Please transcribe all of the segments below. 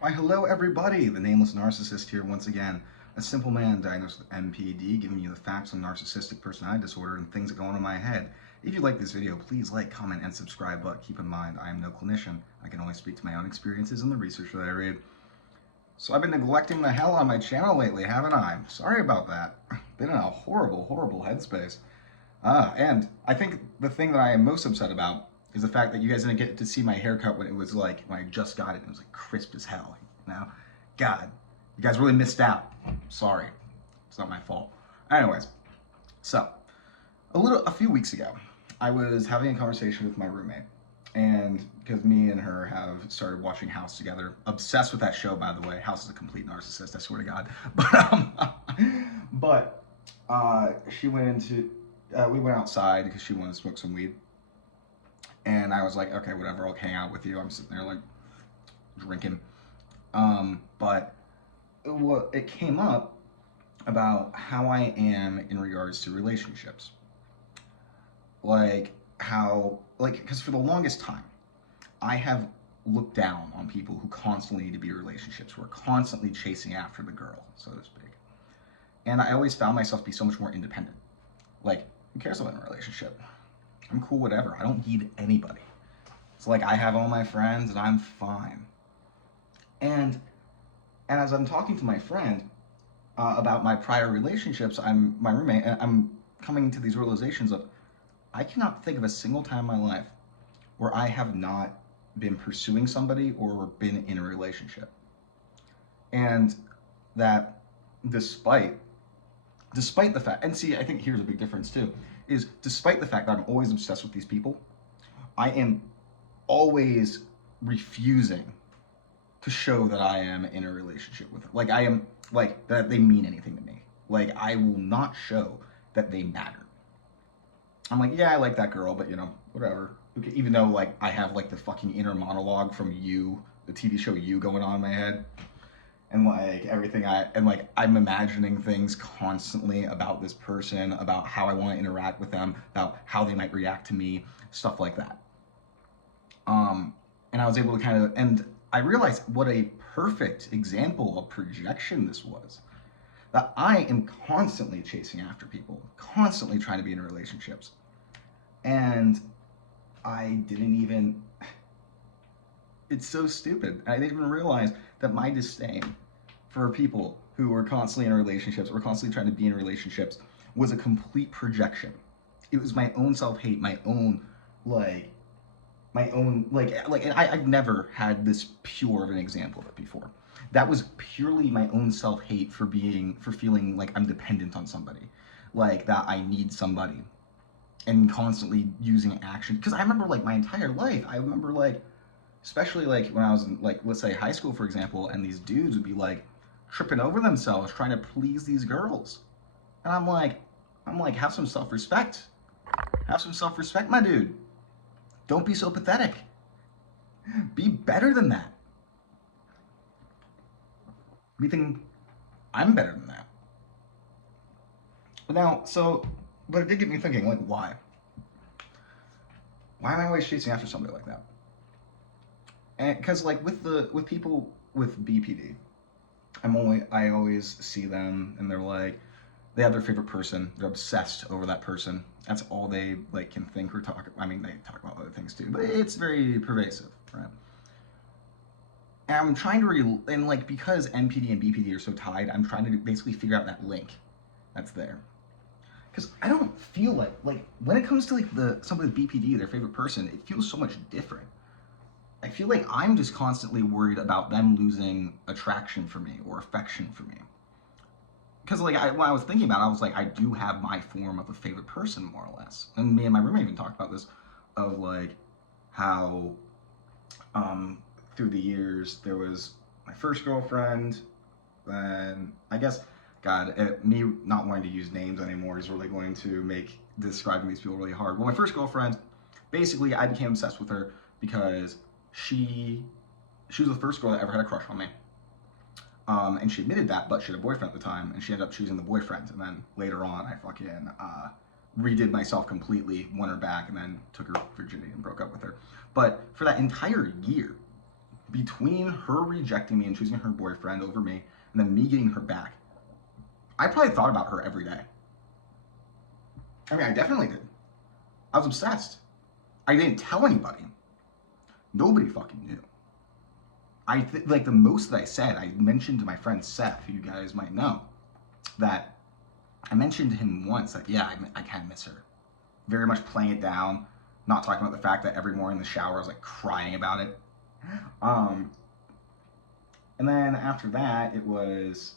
Why, hello everybody! The Nameless Narcissist here once again. A simple man diagnosed with MPD, giving you the facts on narcissistic personality disorder and things that go on in my head. If you like this video, please like, comment, and subscribe, but keep in mind, I am no clinician. I can only speak to my own experiences and the research that I read. So I've been neglecting the hell on my channel lately, haven't I? Sorry about that. Been in a horrible, horrible headspace. And I think the thing that I am most upset about is the fact that you guys didn't get to see my haircut when I just got it. It was like crisp as hell, you know? God, you guys really missed out. Sorry, it's not my fault. Anyways, so a few weeks ago, I was having a conversation with my roommate, and because me and her have started watching House together, obsessed with that show, by the way. House is a complete narcissist, I swear to God. She went into, we went outside because she wanted to smoke some weed. And I was like, okay, whatever, I'll hang out with you. I'm sitting there like drinking. But it came up about how I am in regards to relationships. Because for the longest time, I have looked down on people who constantly need to be in relationships, who are constantly chasing after the girl, so to speak. And I always found myself to be so much more independent. Like, who cares about a relationship? I'm cool, whatever. I don't need anybody. It's like I have all my friends and I'm fine. And as I'm talking to my friend about my prior relationships, my roommate, and I'm coming to these realizations of I cannot think of a single time in my life where I have not been pursuing somebody or been in a relationship. And that despite the fact, and see, I think here's a big difference too, is despite the fact that I'm always obsessed with these people, I am always refusing to show that I am in a relationship with them. Like I am, like that they mean anything to me. Like I will not show that they matter. I'm like, yeah, I like that girl, but you know, whatever. Okay, even though like I have like the fucking inner monologue from You, the TV show You going on in my head. And like everything I'm imagining things constantly about this person, about how I want to interact with them, about how they might react to me, stuff like that. And I was able to and I realized what a perfect example of projection this was. That I am constantly chasing after people, constantly trying to be in relationships. And I didn't even, it's so stupid. I didn't even realize that my disdain for people who were constantly in relationships or constantly trying to be in relationships was a complete projection. It was my own self-hate, I've never had this pure of an example of it before. That was purely my own self-hate for feeling like I'm dependent on somebody, like that I need somebody, and constantly using action. Because I remember like my entire life, I remember like, especially like when I was in like, let's say high school, for example, and these dudes would be like tripping over themselves trying to please these girls. And I'm like, have some self-respect. Have some self-respect, my dude. Don't be so pathetic. Be better than that. We think I'm better than that. But it did get me thinking, like, why? Why am I always chasing after somebody like that? And because like with people with BPD, I always see them and they're like, they have their favorite person, they're obsessed over that person. That's all they like can think or talk. I mean, they talk about other things too, but it's very pervasive, right? And I'm trying to because NPD and BPD are so tied, I'm trying to basically figure out that link that's there. Because I don't feel like when it comes to like somebody with BPD, their favorite person, it feels so much different. I feel like I'm just constantly worried about them losing attraction for me or affection for me. Because when I was thinking about it, I was like, I do have my form of a favorite person, more or less. And me and my roommate even talked about this, of like how through the years there was my first girlfriend, then I guess, God, me not wanting to use names anymore is really going to make describing these people really hard. Well, my first girlfriend, basically I became obsessed with her because she was the first girl that ever had a crush on me. And she admitted that, but she had a boyfriend at the time, and she ended up choosing the boyfriend. And then later on, I fucking redid myself completely, won her back, and then took her virginity and broke up with her. But for that entire year, between her rejecting me and choosing her boyfriend over me, and then me getting her back, I probably thought about her every day. I mean, I definitely did. I was obsessed. I didn't tell anybody. Nobody fucking knew. Like the most that I said, I mentioned to my friend Seth, who you guys might know, that I mentioned to him once that, yeah, I kind of miss her. Very much playing it down, not talking about the fact that every morning in the shower I was like crying about it. And then after that, it was,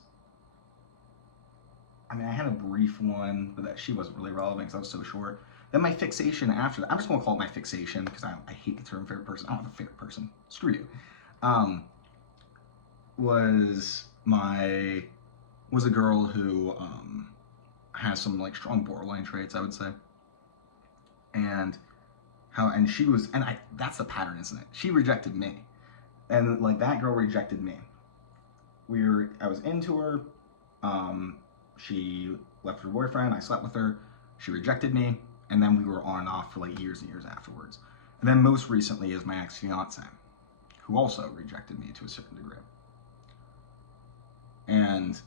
I mean, I had a brief one, but that she wasn't really relevant because I was so short. Then my fixation after that, I'm just going to call it my fixation because I hate the term favorite person. I don't have a favorite person. Screw you. Was a girl who has some like strong borderline traits, I would say. And she was, that's the pattern, isn't it? She rejected me. And like that girl rejected me. I was into her. She left her boyfriend. I slept with her. She rejected me. And then we were on and off for like years and years afterwards. And then most recently is my ex-fiance, who also rejected me to a certain degree. And,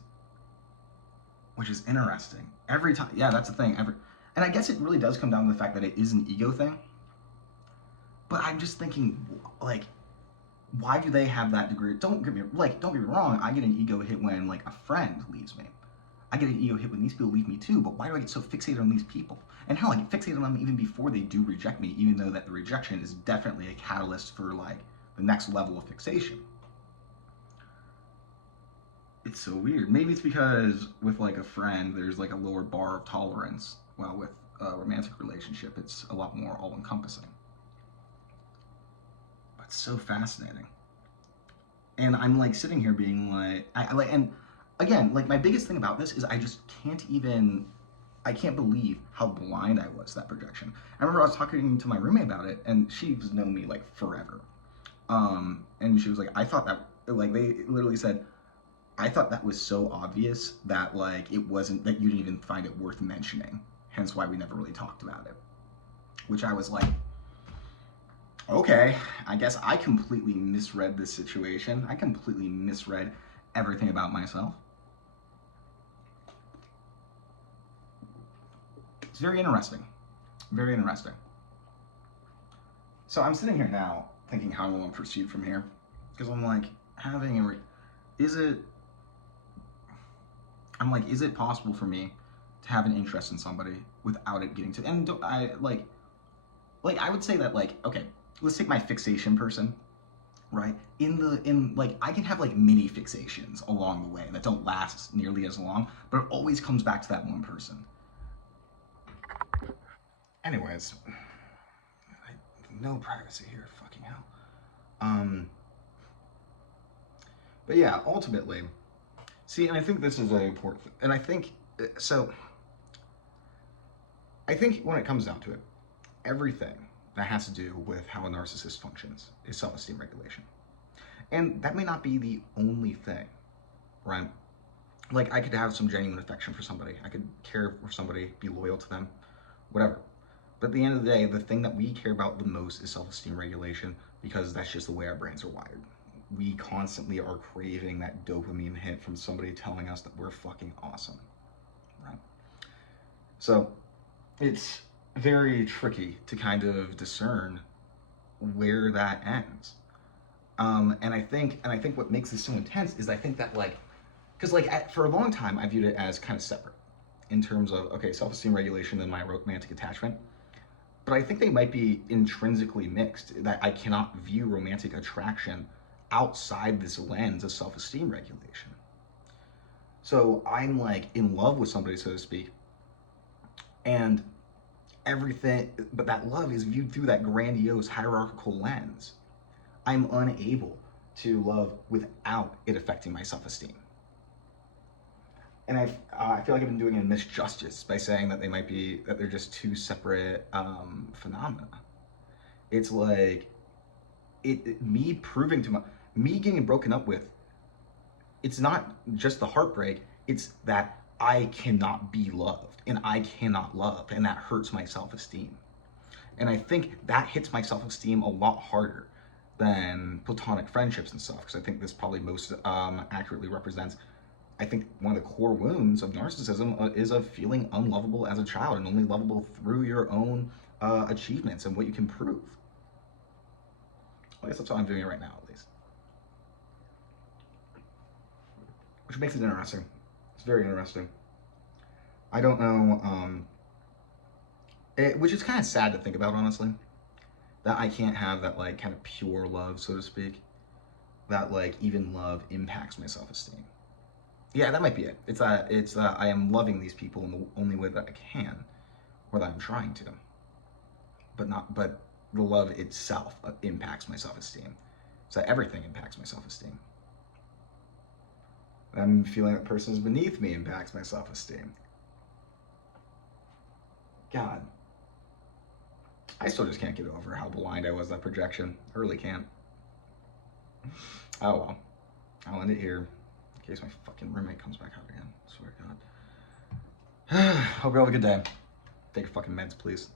which is interesting. Every time, yeah, that's the thing. And I guess it really does come down to the fact that it is an ego thing. But I'm just thinking, like, why do they have that degree? Don't get me wrong. I get an ego hit when like a friend leaves me. I get an ego hit when these people leave me too. But why do I get so fixated on these people? And hell, I get fixated on them even before they do reject me, even though that the rejection is definitely a catalyst for like the next level of fixation. It's so weird. Maybe it's because with like a friend, there's like a lower bar of tolerance. While with a romantic relationship, it's a lot more all-encompassing. But so fascinating. And I'm like sitting here being like, and again, like my biggest thing about this is I just I can't believe how blind I was to that projection. I remember I was talking to my roommate about it, and she's known me like forever. And she was like, I thought that, like they literally said, I thought that was so obvious that like it wasn't, that you didn't even find it worth mentioning. Hence why we never really talked about it. Which I was like, okay, I guess I completely misread this situation. I completely misread everything about myself. It's very interesting. Very interesting. So I'm sitting here now thinking how I want to proceed from here. Because I'm like, is it possible for me to have an interest in somebody without it getting to, and I would say that like, okay, let's take my fixation person, right? I can have like mini fixations along the way that don't last nearly as long, but it always comes back to that one person. Anyways, no privacy here, fucking hell. But yeah, ultimately, see, and I think this is very important, and I think when it comes down to it, everything that has to do with how a narcissist functions is self-esteem regulation. And that may not be the only thing, right? Like, I could have some genuine affection for somebody. I could care for somebody, be loyal to them, whatever. But at the end of the day, the thing that we care about the most is self-esteem regulation, because that's just the way our brains are wired. We constantly are craving that dopamine hit from somebody telling us that we're fucking awesome, right? So it's very tricky to kind of discern where that ends. And I think what makes this so intense is I think that because for a long time I viewed it as kind of separate in terms of, okay, self-esteem regulation and my romantic attachment. But I think they might be intrinsically mixed, that I cannot view romantic attraction outside this lens of self-esteem regulation. So I'm like in love with somebody, so to speak, and everything, but that love is viewed through that grandiose hierarchical lens. I'm unable to love without it affecting my self-esteem. And I feel like I've been doing a misjustice by saying that they're just two separate phenomena. It's like, me getting broken up with, it's not just the heartbreak, it's that I cannot be loved and I cannot love, and that hurts my self-esteem. And I think that hits my self-esteem a lot harder than platonic friendships and stuff, because I think this probably most accurately represents, I think, one of the core wounds of narcissism is of feeling unlovable as a child and only lovable through your own achievements and what you can prove. I guess that's what I'm doing right now, at least. Which makes it interesting. It's very interesting. I don't know, which is kind of sad to think about, honestly. That I can't have that, like, kind of pure love, so to speak. That, like, even love impacts my self-esteem. Yeah, that might be it. It's that I am loving these people in the only way that I can, or that I'm trying to. But the love itself impacts my self-esteem. So everything impacts my self-esteem. I'm feeling that person is beneath me impacts my self-esteem. God. I still just can't get over how blind I was that projection. I really can't. Oh well. I'll end it here in case my fucking roommate comes back out again. I swear to God. Hope you all have a good day. Take your fucking meds, please.